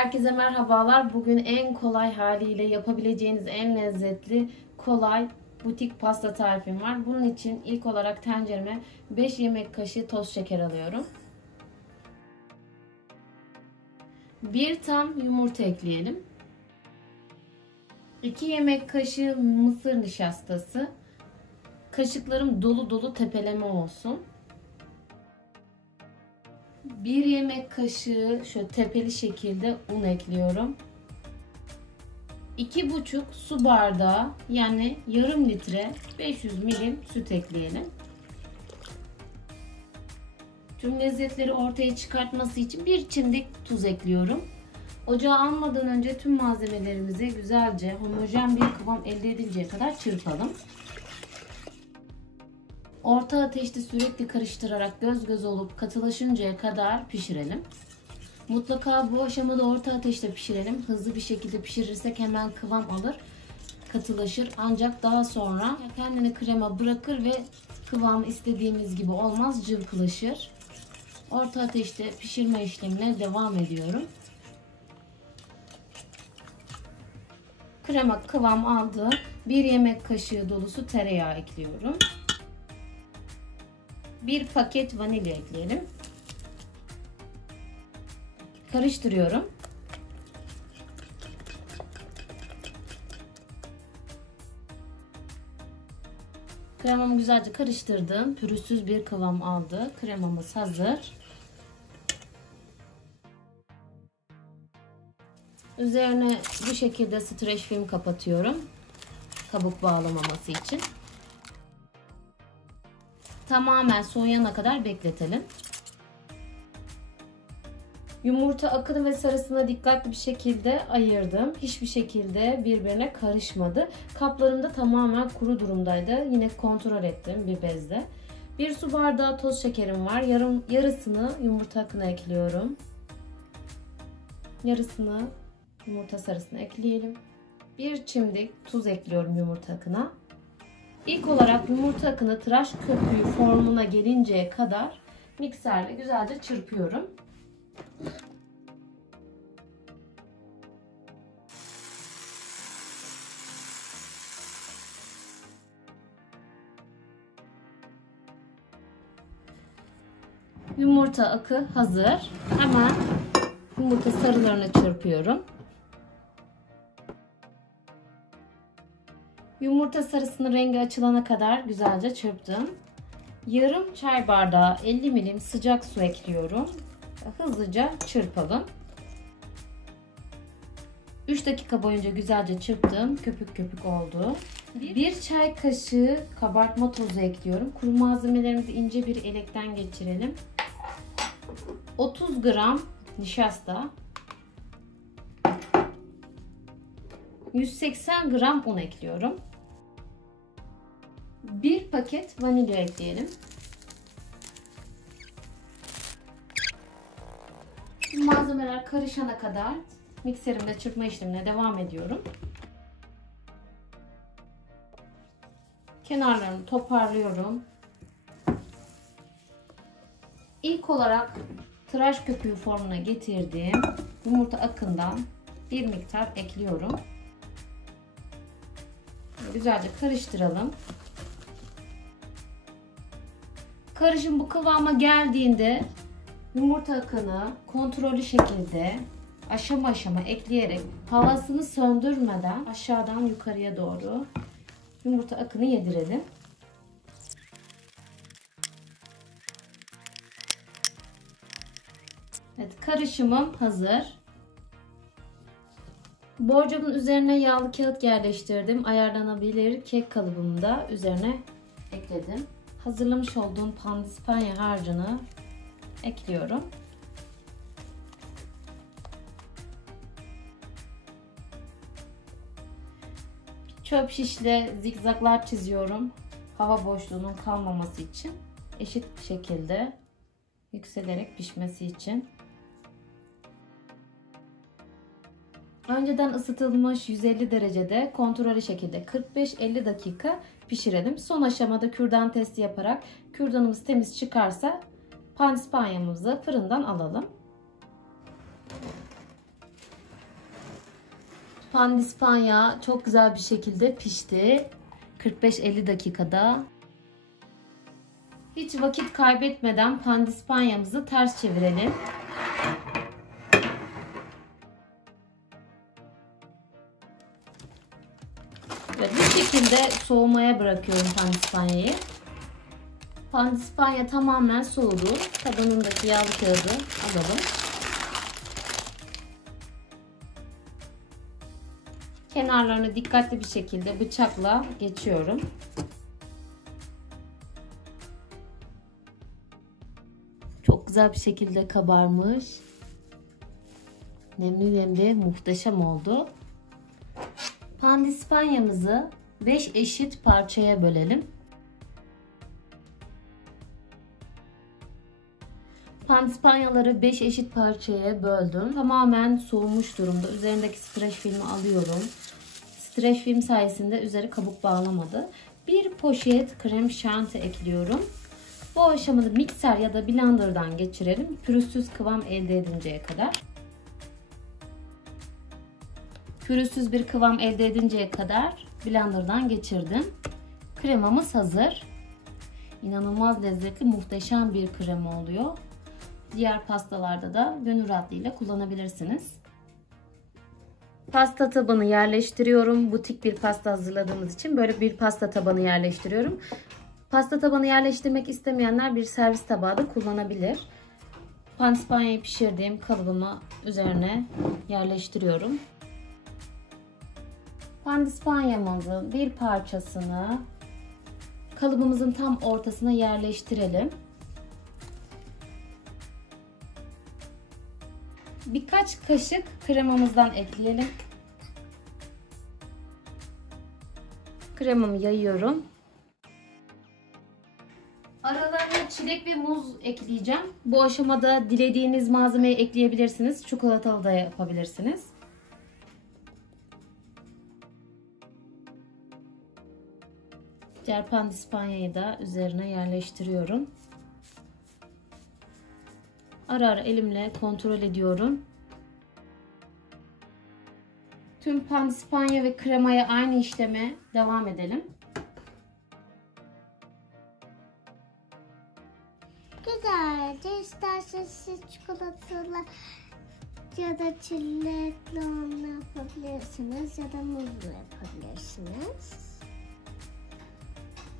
Herkese merhabalar. Bugün en kolay haliyle yapabileceğiniz en lezzetli, kolay butik pasta tarifim var. Bunun için ilk olarak tencereme 5 yemek kaşığı toz şeker alıyorum. 1 tam yumurta ekleyelim. 2 yemek kaşığı mısır nişastası. Kaşıklarım dolu dolu tepeleme olsun. 1 yemek kaşığı şöyle tepeli şekilde un ekliyorum. 2,5 su bardağı yani yarım litre 500 milim süt ekleyelim. Tüm lezzetleri ortaya çıkartması için bir çimdik tuz ekliyorum. Ocağa almadan önce tüm malzemelerimizi güzelce homojen bir kıvam elde edinceye kadar çırpalım. Orta ateşte sürekli karıştırarak göz göz olup katılaşıncaya kadar pişirelim. Mutlaka bu aşamada orta ateşte pişirelim. Hızlı bir şekilde pişirirsek hemen kıvam alır, katılaşır. Ancak daha sonra kendini krema bırakır ve kıvamı istediğimiz gibi olmaz, cıvkılaşır. Orta ateşte pişirme işlemine devam ediyorum. Krema kıvam aldı. 1 yemek kaşığı dolusu tereyağı ekliyorum. 1 paket vanilya ekleyelim. Karıştırıyorum. Kremamı güzelce karıştırdım. Pürüzsüz bir kıvam aldı. Kremamız hazır. Üzerine bu şekilde streç film kapatıyorum. Kabuk bağlamaması için. Tamamen soğuyana kadar bekletelim. Yumurta akını ve sarısını dikkatli bir şekilde ayırdım. Hiçbir şekilde birbirine karışmadı. Kaplarım da tamamen kuru durumdaydı. Yine kontrol ettim bir bezle. 1 su bardağı toz şekerim var. Yarısını yumurta akına ekliyorum. Yarısını yumurta sarısına ekleyelim. 1 çimdik tuz ekliyorum yumurta akına. İlk olarak yumurta akını tıraş köpüğü formuna gelinceye kadar mikserle güzelce çırpıyorum. Yumurta akı hazır. Hemen yumurta sarılarını çırpıyorum. Yumurta sarısının rengi açılana kadar güzelce çırptım. Yarım çay bardağı 50 milim sıcak su ekliyorum. Hızlıca çırpalım. 3 dakika boyunca güzelce çırptım. Köpük köpük oldu. 1 çay kaşığı kabartma tozu ekliyorum. Kuru malzemelerimizi ince bir elekten geçirelim. 30 gram nişasta. 180 gram un ekliyorum. 1 paket vanilya ekleyelim. Malzemeler karışana kadar mikserimde çırpma işlemine devam ediyorum. Kenarlarını toparlıyorum. İlk olarak tıraş köpüğü formuna getirdiğim yumurta akından bir miktar ekliyorum. Güzelce karıştıralım. Karışım bu kıvama geldiğinde yumurta akını kontrollü şekilde aşama aşama ekleyerek havasını söndürmeden aşağıdan yukarıya doğru yumurta akını yedirelim. Evet, karışımım hazır. Borcamın üzerine yağlı kağıt yerleştirdim. Ayarlanabilir kek kalıbımı da üzerine ekledim. Hazırlamış olduğum pandispanya harcını ekliyorum. Çöp şişle zikzaklar çiziyorum. Hava boşluğunun kalmaması için. Eşit bir şekilde yükselerek pişmesi için. Önceden ısıtılmış 150 derecede kontrollü şekilde 45-50 dakika pişirelim. Son aşamada kürdan testi yaparak kürdanımız temiz çıkarsa pandispanyamızı fırından alalım. Pandispanya çok güzel bir şekilde pişti. 45-50 dakikada. Hiç vakit kaybetmeden pandispanyamızı ters çevirelim. Ve bu şekilde soğumaya bırakıyorum pandispanyayı. Pandispanya tamamen soğudu. Tabanındaki yağlı kağıdı alalım. Kenarlarını dikkatli bir şekilde bıçakla geçiyorum. Çok güzel bir şekilde kabarmış. Nemli nemli, muhteşem oldu. Pandispanyamızı 5 eşit parçaya bölelim. Pandispanyaları 5 eşit parçaya böldüm. Tamamen soğumuş durumda. Üzerindeki streç filmi alıyorum. Streç film sayesinde üzeri kabuk bağlamadı. Bir poşet krem şanti ekliyorum. Bu aşamada mikser ya da blenderdan geçirelim. Pürüzsüz kıvam elde edinceye kadar. Pürüzsüz bir kıvam elde edinceye kadar blenderdan geçirdim. Kremamız hazır. İnanılmaz lezzetli, muhteşem bir krema oluyor. Diğer pastalarda da gönül rahatlığıyla kullanabilirsiniz. Pasta tabanı yerleştiriyorum. Butik bir pasta hazırladığımız için böyle bir pasta tabanı yerleştiriyorum. Pasta tabanı yerleştirmek istemeyenler bir servis tabağı da kullanabilir. Pandispanyayı pişirdiğim kalıbımı üzerine yerleştiriyorum. Pandispanyamızın bir parçasını kalıbımızın tam ortasına yerleştirelim. Birkaç kaşık kremamızdan ekleyelim. Kremamı yayıyorum. Aralarına çilek ve muz ekleyeceğim. Bu aşamada dilediğiniz malzemeyi ekleyebilirsiniz. Çikolatalı da yapabilirsiniz. Diğer pandispanyayı da üzerine yerleştiriyorum. Ara ara elimle kontrol ediyorum. Tüm pandispanya ve kremaya aynı işleme devam edelim. Güzelce isterseniz siz çikolatalı ya da çilekli onu yapabilirsiniz ya da muzlu yapabilirsiniz.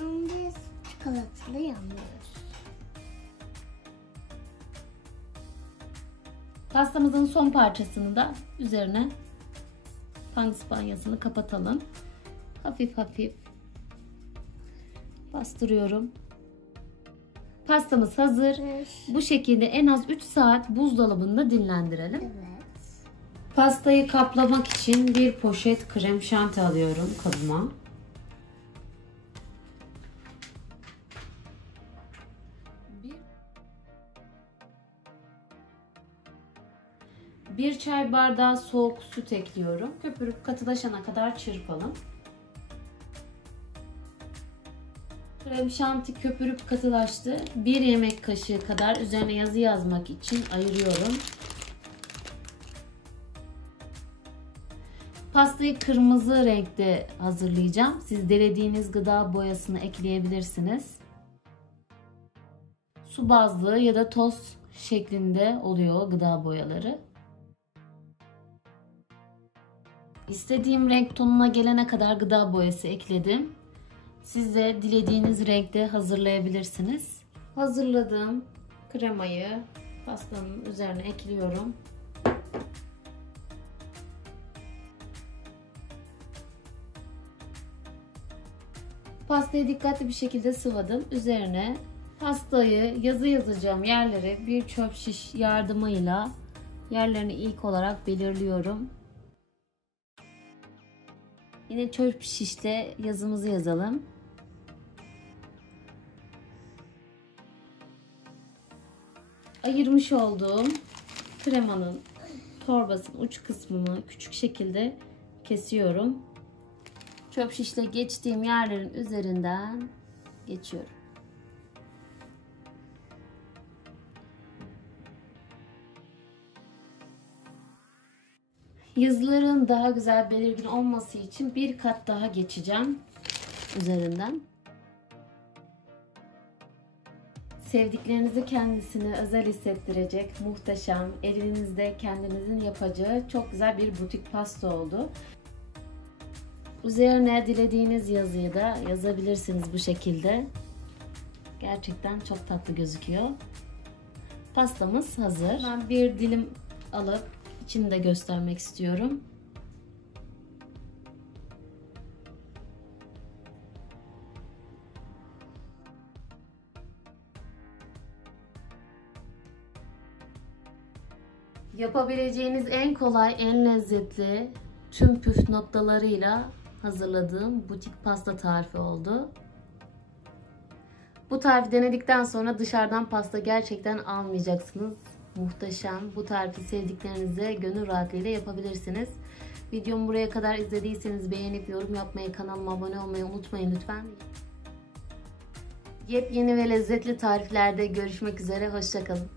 Biz çikolatalı yapıyoruz. Pastamızın son parçasını da üzerine pandispanyasını kapatalım. Hafif hafif bastırıyorum. Pastamız hazır. Bu şekilde en az 3 saat buzdolabında dinlendirelim. Evet. Pastayı kaplamak için bir poşet krem şanti alıyorum kabıma. Bir çay bardağı soğuk süt ekliyorum. Köpürüp katılaşana kadar çırpalım. Krem şanti köpürüp katılaştı. Bir yemek kaşığı kadar üzerine yazı yazmak için ayırıyorum. Pastayı kırmızı renkte hazırlayacağım. Siz dilediğiniz gıda boyasını ekleyebilirsiniz. Su bazlı ya da toz şeklinde oluyor gıda boyaları. İstediğim renk tonuna gelene kadar gıda boyası ekledim. Siz de dilediğiniz renkte hazırlayabilirsiniz. Hazırladığım kremayı pastanın üzerine ekliyorum. Pastayı dikkatli bir şekilde sıvadım. Üzerine pastayı yazı yazacağım yerlere bir çöp şiş yardımıyla yerlerini ilk olarak belirliyorum. Yine çöp şişle yazımızı yazalım. Ayırmış olduğum kremanın torbasının uç kısmını küçük şekilde kesiyorum. Çöp şişle geçtiğim yerlerin üzerinden geçiyorum. Yazıların daha güzel belirgin olması için bir kat daha geçeceğim üzerinden. Sevdiklerinizi kendisine özel hissettirecek, muhteşem, elinizde kendinizin yapacağı çok güzel bir butik pasta oldu. Üzerine dilediğiniz yazıyı da yazabilirsiniz bu şekilde. Gerçekten çok tatlı gözüküyor. Pastamız hazır. Ben bir dilim alıp içini de göstermek istiyorum. Yapabileceğiniz en kolay, en lezzetli, tüm püf noktalarıyla hazırladığım butik pasta tarifi oldu. Bu tarifi denedikten sonra dışarıdan pasta gerçekten almayacaksınız. Muhteşem. Bu tarifi sevdiklerinize gönül rahatlığıyla yapabilirsiniz. Videomu buraya kadar izlediyseniz beğenip yorum yapmayı, kanalıma abone olmayı unutmayın lütfen. Yepyeni ve lezzetli tariflerde görüşmek üzere. Hoşça kalın.